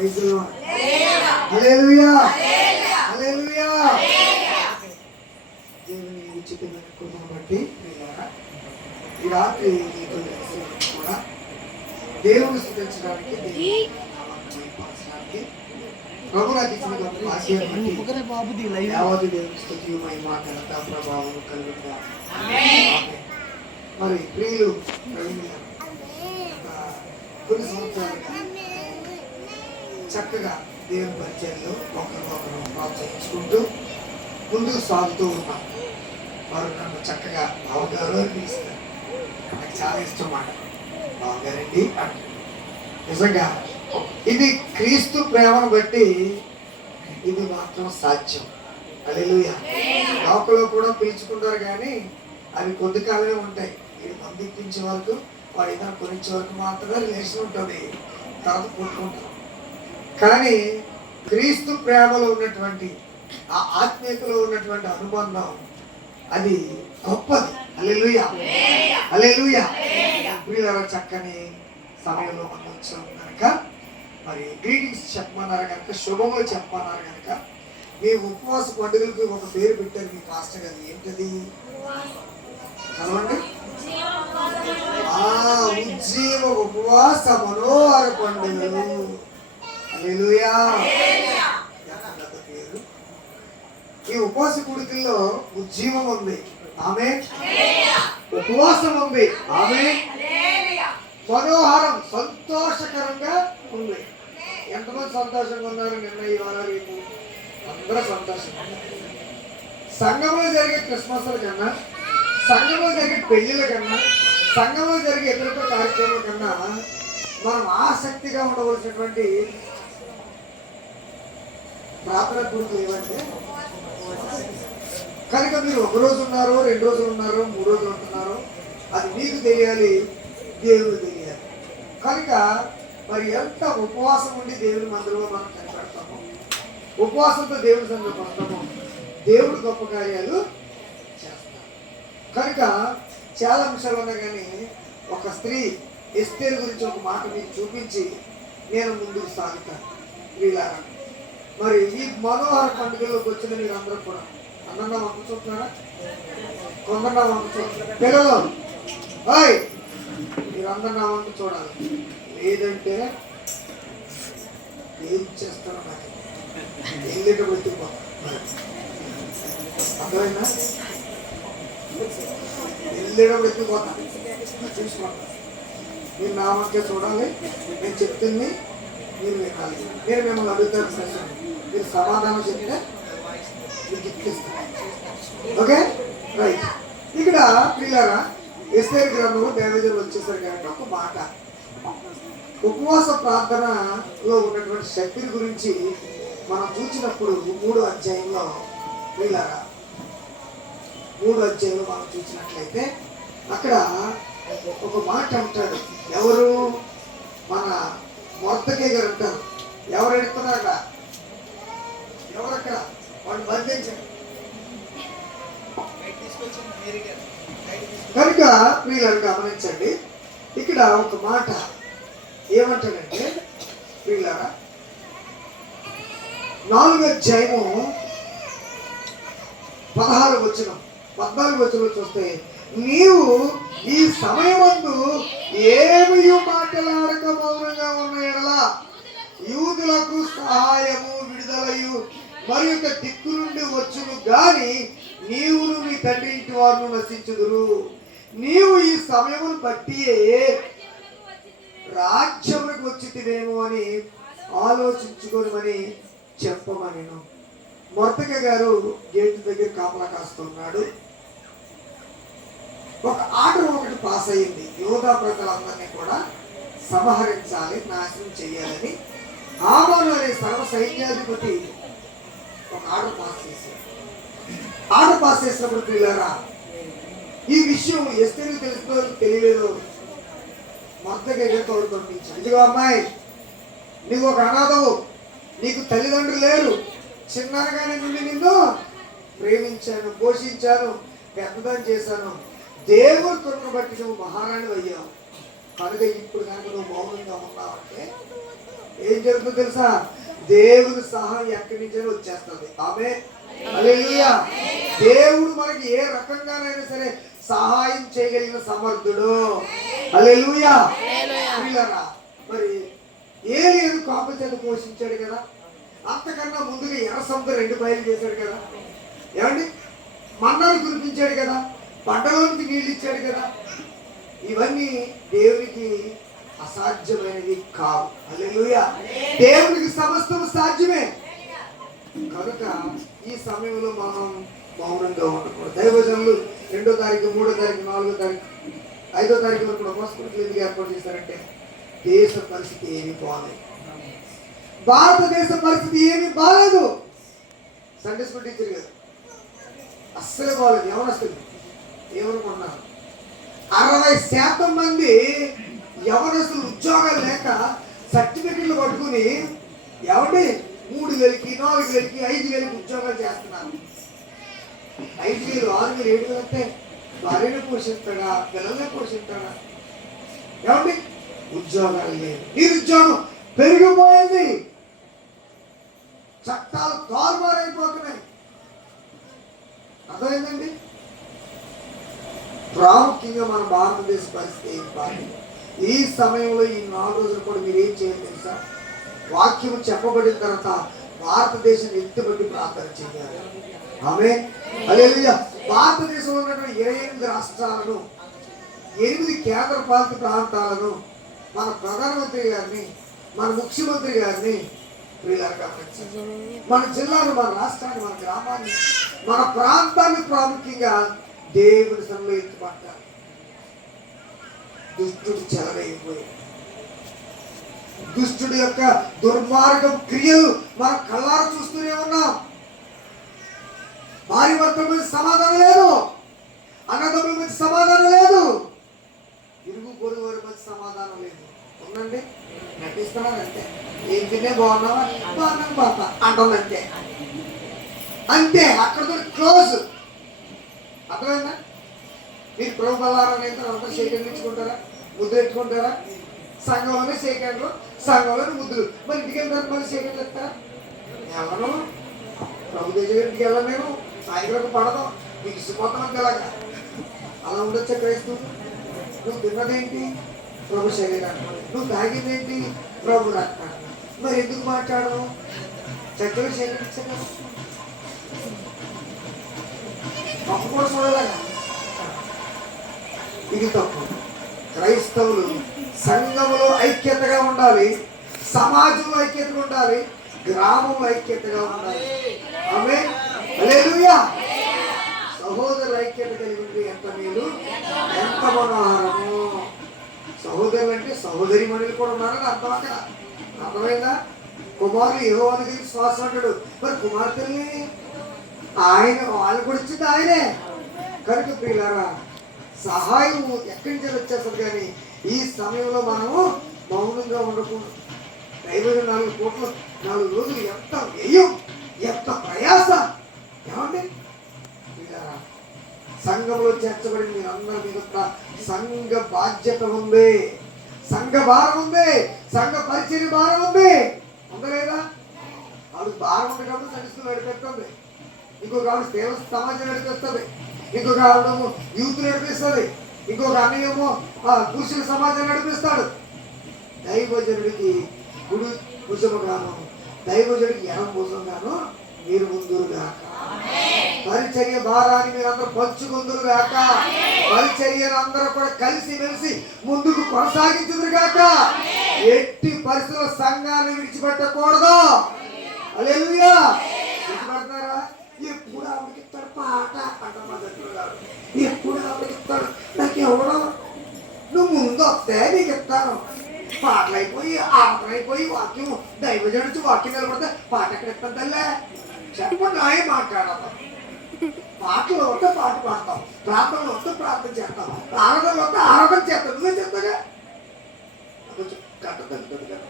హల్లెలూయా హల్లెలూయా. దేవుని ఉచితమైన కృపను బట్టి ఈ రాత్రి నీతో కూడా దేవుని స్తుతించడానికి ప్రభు నాకు ఇచ్చిన గొప్ప ఆశయాన్ని యావత్తు దేవుని స్తుతి మహిమ ఘనత ప్రభావం కలుగుతా. మరి ప్రియులు కొన్ని సంవత్సరాలుగా చక్కగా దేవుని పరిచయంలో ఒకరినొకరు ప్రోత్సహించుకుంటూ ముందుకు సాగుతూ ఉన్నాం. వారు నన్ను చక్కగా బావగారు అని పిలుస్తారు. నాకు చాలా ఇష్టం మాట బావగారండి అంటారు. నిజంగా ఇది క్రీస్తు ప్రేమను బట్టి ఇది మాత్రం సాధ్యం. హల్లెలూయా. లోకలో కూడా పిలుచుకుంటారు కానీ అవి కొద్ది కాలమే ఉంటాయి. ఇది మంది ఇప్పించే వరకు వాడు ఏదైనా కొనిచ్చే వరకు మాత్రమే రిలేషన్ ఉంటుంది, తర్వాత కొట్టుకుంటారు. కానీ క్రీస్తు ప్రేమలో ఉన్నటువంటి ఆ ఆత్మీయతలో ఉన్నటువంటి అనుబంధం అది గొప్పది. హల్లెలూయా హల్లెలూయా. ప్రియులారా, చక్కని సమయంలో మనం వచ్చాం కనుక మరి గ్రీటింగ్స్ చెప్పమన్నారు కనుక, శుభములు చెప్పమన్నారు కనుక మీ ఉపవాస పండుగలకు ఒక పేరు పెట్టారు మీ పాస్టర్ గారు. ఏంటది చదవండి. ఉజ్జీవ ఉపవాస మనోహర పండుగలు. హల్లెలూయా. పేరు ఈ ఉపవాస కూడికల్లో ఉజ్జీవం ఉంది, ఆమె ఉపవాసం ఉంది, ఆమె మనోహరం సంతోషకరంగా ఉంది. ఎంతమంది సంతోషంగా ఉన్నారు? నిన్న ఇవాళ రేపు అందరూ సంతోషంగా ఉన్నారు. సంఘంలో జరిగే క్రిస్మస్ల కన్నా, సంఘంలో జరిగే పెళ్లిళ్ళ కన్నా, సంఘంలో జరిగే ఇతర కార్యక్రమాల కన్నా మనం ఆసక్తిగా ఉండవలసినటువంటి ప్రార్థన గుర్తులు ఏమంటే, కనుక మీరు ఒక రోజు ఉన్నారు, 2 రోజులు ఉన్నారు, 3 రోజులు ఉంటున్నారు, అది మీకు తెలియాలి, దేవుడు తెలియాలి. కనుక మరి ఎంత ఉపవాసం ఉండి దేవుని మందిరంలో మనం కనపడతామో, ఉపవాసంతో దేవుని సన్నిధికి వస్తామో, దేవుడు గొప్ప కార్యాలు చేస్తాం. కనుక చాలా అంశాలు ఉన్నా కానీ ఒక స్త్రీ ఎస్తేరు గురించి ఒక మాట మీకు చూపించి నేను ముందుకు సాగుతాను. వీళ్ళారా, మరి ఈ మనోహర పండుగల్లోకి వచ్చిన మీరు అందరూ కూడా అందరినా వంక చూస్తున్నారా? కొందరినా వంక చూస్తున్నారు. పిల్లలు మీరందరూ నా వంక చూడాలి, లేదంటే ఏం చేస్తారో నాకు వెళ్ళేటప్పుడు ఎత్తుకుపోతాను. అర్థమైనా? వెళ్ళేటప్పుడు ఎత్తుకుపోతాను, చూసుకుంటాను. మీరు నా వంకే చూడాలి, నేను చెప్తుంది మీరు వినాలి. నేను మిమ్మల్ని అడుగుతాను ప్రశ్న, మీరు సమాధానం చెప్తే మీకు ఇప్పిస్తాను. Okay right. ఇక్కడ ప్రియులారా, ఎస్తేరు గ్రంథంలో దేవజనులు వచ్చేసరికి అంటే ఒక మాట ఉపవాస ప్రార్థనలో ఉన్నటువంటి శక్తి గురించి మనం చూసినప్పుడు 3వ అధ్యాయంలో ప్రియులారా, 3వ అధ్యాయంలో మనం చూసినట్లయితే అక్కడ ఒక మాట అంటాడు. ఎవరు? మన మొర్దెకై గారు అంటారు. ఎవరు ఎడుతున్నారు అక్కడ? ఎవరక్కడ? వాళ్ళు బంధించారు కనుక ప్రియులను గమనించండి. ఇక్కడ ఒక మాట ఏమంటాడంటే ప్రియులారా, 4వ అధ్యాయము 14వ వచనం చూస్తే, నీవు ఈ సమయమందు ఏమీ మాట్లాడక మౌనంగా ఉన్న ఎడల యూదులకు సహాయము విడుదలయు మరి యొక్క దిక్కు నుండి వచ్చును గాని నీవును నీ తండ్రి ఇంటి వారు నశించుదురు. నీవు ఈ సమయమును బట్టి రాజ్యములకు వచ్చితివేమో అని ఆలోచించుకోమని చెప్పమని. మొర్దెకై గారు గేటు దగ్గర కాపలా కాస్తున్నాడు. ఒక ఆర్డర్ ఒకటి పాస్ అయ్యింది, యోధా ప్రజలందరినీ కూడా సంహరించాలి, నాశనం చేయాలని. హామాను అనే సర్వ సైన్యాధిపతి ఒక ఆర్డర్ పాస్ చేశారు. ఆర్డర్ పాస్ చేసినప్పుడు పిల్లరా, ఈ విషయం ఎస్తేరు తెలుసుకో తెలియలేదు. మొర్దెకై తోడు పంపించాడు. ఇదిగో అమ్మాయి, నీకు ఒక అనాథవు, నీకు తల్లిదండ్రులు లేరు, చిన్నగానే నుండి నిన్ను ప్రేమించాను, పోషించాను, పెద్దదాన్ని చేశాను. దేవుడు కృపను బట్టి నువ్వు మహారాణి అయ్యావు. కనుక ఇప్పుడు కనుక నువ్వు మౌనంగా ఉన్నావంటే ఏం జరుగుతుందో తెలుసా? దేవుని సహాయం ఎక్కడి నుంచైనా వచ్చేస్తుంది. ఆమె హల్లెలూయా. దేవుడు మనకి ఏ రకంగానైనా సరే సహాయం చేయగలిగిన సమర్థుడు. హల్లెలూయా. మరి ఏలియను కాపుల చేత పోషించాడు కదా, అంతకన్నా ముందుగా ఎర్ర సముద్రం 2 బయలు చేశాడు కదా, ఏమండి మన్నాను కురిపించాడు కదా, పంటలోనికి నీళ్ళు ఇచ్చాడు కదా. ఇవన్నీ దేవునికి అసాధ్యమైనవి కావు. హల్లెలూయా. దేవునికి సమస్తం సాధ్యమే. కనుక ఈ సమయంలో మనం మౌనంగా ఉండకూడదు. దైవజనులు 2వ తారీఖు, 3వ తారీఖు, 4వ తారీఖు, 5వ తారీఖు వరకు ఉపవాసకుడికి ఎందుకు ఏర్పాటు చేశారంటే దేశ పరిస్థితి ఏమీ బాగాలేదు. భారతదేశ పరిస్థితి ఏమీ బాగాలేదు. సండే స్కూల్ టీచర్ గారు అస్సలు బాగాలేదు. యవనస్తులు ఏమనుకున్నారు? 60% మంది యవనస్తులు ఉద్యోగాలు లేక సర్టిఫికెట్లు పట్టుకుని ఏమండి 3,000కి, 4,000కి, 5,000కి ఉద్యోగాలు చేస్తున్నారు. 5,000, 6,000, 7,000 అంటే భార్యను పోషిస్తాడా, పిల్లల్ని పోషిస్తాడా? ఏమండి ఉద్యోగాలు లేవు, నిరుద్యోగం పెరిగిపోయింది, చట్టాలు తారుమారైపోతున్నాయి. అర్థమైందండి? ప్రాముఖ్యంగా మన భారతదేశ పరిస్థితి ఏం బాగాలేదు. ఈ సమయంలో ఈ 4 రోజులు కూడా మీరు ఏం చేయాలి తెలుసా? వాక్యం చెప్పబడిన తర్వాత భారతదేశం ఎత్తుబడి ప్రార్థన చేయాలి. ఆమె హల్లెలూయా. భారతదేశంలో ఉన్నటువంటి 28 రాష్ట్రాలను, 8 కేంద్ర పాలిత ప్రాంతాలను మన ప్రధానమంత్రి గారిని, మన ముఖ్యమంత్రి గారిని గమనించాలి. మన జిల్లాను, మన రాష్ట్రాన్ని, మన గ్రామాన్ని, మన ప్రాంతాన్ని ప్రాముఖ్యంగా దేవుని సన్నిధిలో ఎత్తుపట్టాలి. దుష్టుడు చెలరైపోయాడు. దుష్టుడి యొక్క దుర్మార్గం క్రియలు మన కళ్ళారా చూస్తూనే ఉన్నాం. భార్య భర్తల మధ్య సమాధానం లేదు, అన్నదమ్ముల మధ్య సమాధానం లేదు, ఇరుగు పొరుగు వారి మధ్య సమాధానం లేదు. ఉందండి, నటిస్తున్నాను అంతే. ఏం తినే బాగున్నావా, బాగున్నాను పాప అంటుంది అంతే. అంతే, అక్కడతో క్లోజ్. అర్థమైందా? మీరు ప్రభు బలారాన్ని అందరూ సేకరించుకుంటారా, ముద్ర ఎట్టుకుంటారా? సంఘంలోనే సేకరణలు, సంఘంలోనే ముద్దులు. మరి ఇంటికి వెళ్ళిన మళ్ళీ సేకరణ ఎత్తారా? ఎవరు ప్రభు దగ్గరికి వెళ్ళను, నేను సాయంత్రం పడదాం, మీకు ఇసుపోతాం అంటే ఎలాగా? అలా ఉండొచ్చా క్రైస్తవులు? నువ్వు తిన్నదేంటి? ప్రభు శరీరాన్ని. నువ్వు తాగిందేంటి? ప్రభు రక్తాన్ని. మరి ఎందుకు మాట్లాడవు? చక్కగా సేకరించగా తప్పు కూడా చూడలేగా. ఇది తప్పు. క్రైస్తవులు సంఘములో ఐక్యతగా ఉండాలి, సమాజంలో ఐక్యతగా ఉండాలి, గ్రామంలో ఐక్యతగా ఉండాలి. ఆమేన్, హల్లెలూయా. సహోదరుల ఐక్యత కలిగి ఉంటే ఎంత మేలు, ఎంత మనోహరము. సహోదరులు అంటే సహోదరి మనులు కూడా ఉన్నారని అర్థం. అక్కడ అర్థమైందా? కుమారులు యెహోవాను గురించి శ్వాస అంటాడు. మరి కుమార్తెల్ని ఆయన వాళ్ళు కూడా ఇచ్చింది ఆయనే. కనుక ప్రియులారా, సహాయం ఎక్కడి నుంచి వచ్చేస్తుంది. కానీ ఈ సమయంలో మనము మౌనంగా ఉండకూడదు. దైవజన 4 పూటలు 4 రోజులు ఎంత వ్యయం, ఎంత ప్రయాస. ఏమండి ప్రియులారా, సంఘంలో చేర్చబడిన మీరందరి మీద సంఘ బాధ్యత ఉంది, సంఘ భారం ఉంది, సంఘ పరిచర్య భారం ఉంది. ఉందలేదా? ఆవిడ భారం ఉంది కాబట్టి సంస్థలు నడిపెడుతుంది. ఇంకొక ఆవిడ సేవ సమాజం నడిపిస్తుంది, ఇంకొక ఆవిడేమో యూత్ నడిపిస్తుంది, ఇంకొక అన్నయ్యేమో పురుషుల సమాజం నడిపిస్తాడు. దైవజనుడికి గుడి భుజముగాను, దైవజనుడికి ఎడం భుజంగాను మీరు ముందురుగాక. పరిచర్య భారాన్ని మీరందరూ పంచుకుందురుగాక. పరిచర్యను అందరూ కూడా కలిసి మెలిసి ముందుకు కొనసాగించుదురుగాక. ఎట్టి పరిస్థితుల్లో సంఘాన్ని విడిచిపెట్టకూడదు. హల్లెలూయా. విడిచిపెడతారా? ఎప్పుడు ఆవిడకి ఇస్తాడు పాట అంట మా దగ్గర. ఎప్పుడు ఆవిడకి ఇస్తాడు, నాకు ఎవడో నువ్వు ముందు వస్తే నీకు ఇస్తాను. పాటలు అయిపోయి ఆటలు అయిపోయి వాక్యం దైవజనుడికి వాక్యం నిలబడితే పాట ఎక్కడ ఇస్తాను తల్లే? చెప్పండి. ఆయన మాట్లాడతాం, పాటలు వస్తే పాట పాడతాం, ప్రార్థనలు వస్తే ప్రార్థన చేస్తాం, ఆరాధనలు వస్తే ఆరాధన చేస్తాం. నువ్వే చెప్తాగా కొంచెం గంట తగ్గుతుంది కదా.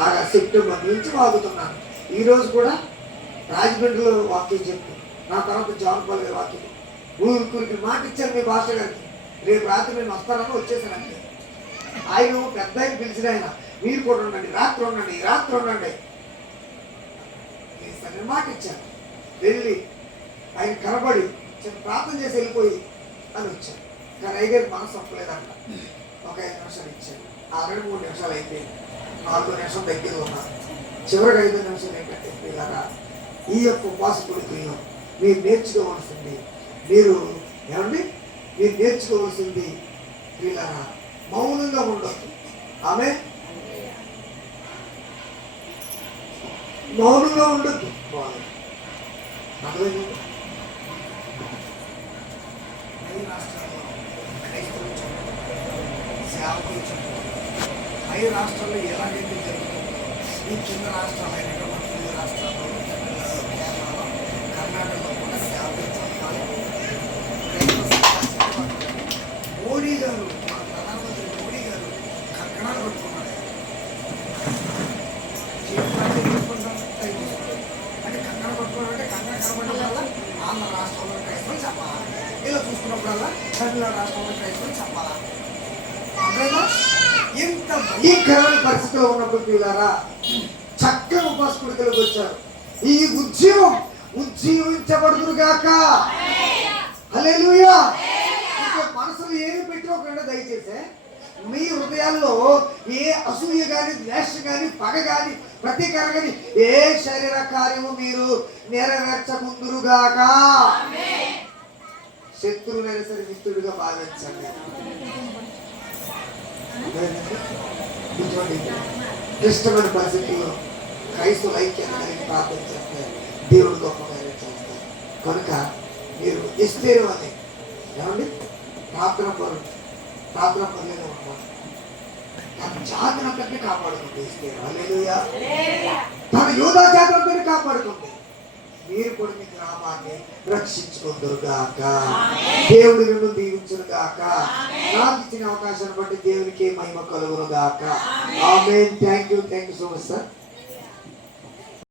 ఆ సెప్టెంబర్ నుంచి వాగుతున్నాను. ఈరోజు కూడా రాజమండ్రిలో వాక్యం చెప్పు, నా తర్వాత జాన్పాల్ గారి వాక్యం ఊరికి మాట ఇచ్చాను మీ భాష గారికి. రేపు రాత్రి నేను వస్తానని వచ్చేసాను. అంతే. ఆయన పెద్ద ఆయన పిలిచిన ఆయన మీరు కూడా ఉండండి, రాత్రి ఉండండి, రాత్రి ఉండండి. నేను మాట ఇచ్చాను. వెళ్ళి ఆయన కనబడి ప్రార్థన చేసి వెళ్ళిపోయి అని వచ్చాను. కానీ అయ్యగారి మనసు ఒప్పలేదంట. ఒక 5 నిమిషాలు ఇచ్చాను. ఆల్రెడీ 3 నిమిషాలు అయిపోయింది. 4 నిమిషం దగ్గర ఉన్నారు. చివరికి 5 నిమిషాలు ఏంటంటే పిల్లరా, ఈ యొక్క ఉపవాస కుడికిలో మీరు నేర్చుకోవాల్సింది, మీరు నేర్చుకోవాల్సింది పిల్లరా మౌనంగా ఉండొద్దు. ఆమె మౌనంగా ఉండొద్దు. అర్థమైంది? 5 రాష్ట్రాల్లో క్రైస్తవులు సేవకులు చెప్పారు. 5 రాష్ట్రాల్లో ఎలాగైతే జరుగుతుందో ఈ కింద రాష్ట్రాలైనటువంటి 5 రాష్ట్రాల్లో, కేరళలో, కర్ణాటకలో కూడా సేవకులు చెప్పాలి. మోడీ గారు, మన ప్రధానమంత్రి మోడీ గారు కంకణాలు పట్టుకున్నాడు. అంటే కంకణ పట్టుకోవడం అంటే కంకణ కనబడడం వల్ల ఆంధ్ర రాష్ట్రంలో క్రైస్తవులు చెప్పాలా, ఇలా చూసుకున్నప్పుడల్లా తమిళనాడు రాష్ట్రంలో క్రైస్తవులు చెప్పాలా. అంతేనా? ఇంత భయంకరమైన పరిస్థితిలో ఉన్నప్పుడు పిల్లారా చక్కగా ఉపాసకుడికి వచ్చారు. ఈ ఉద్యమం ఉజ్జీవించబడుదురుగాక. హల్లెలూయా. మనసులో ఏమి పెట్టుకోకుండా దయచేసి మీ హృదయాల్లో ఏ అసూయ కానీ, ద్వేషం కానీ, పగ కానీ, ప్రతీకారం కానీ ఏ శరీర కార్యము మీరు నెరవేర్చకుందురుగాక. శత్రువునైనా సరే మిత్రుడిగా భావించండి. క్లిష్టమైన పరిస్థితుల్లో క్రైస్తవుల ఐక్యత కలిగి ప్రార్థన చేస్తే దేవుడు గొప్ప కార్యం చేస్తారు. కనుక మీరు ఎస్తేరు అని ఏమండి ప్రార్థన పనులు ఉంటారు. తన జాగ్రత్తని కాపాడుతుంది ఎస్తేరు. హల్లెలూయా. తన యూదా జాగ్రత్తని కాపాడుతుంది. మీరు కూడా మీ గ్రామాన్ని రక్షించుకుందురుగాక. దేవుడి నుండి దీవించునుగాక. నాకు ఇచ్చిన అవకాశాన్ని బట్టి దేవునికి మహిమ కలుగునుగాక. Amen. Thank you so much sir.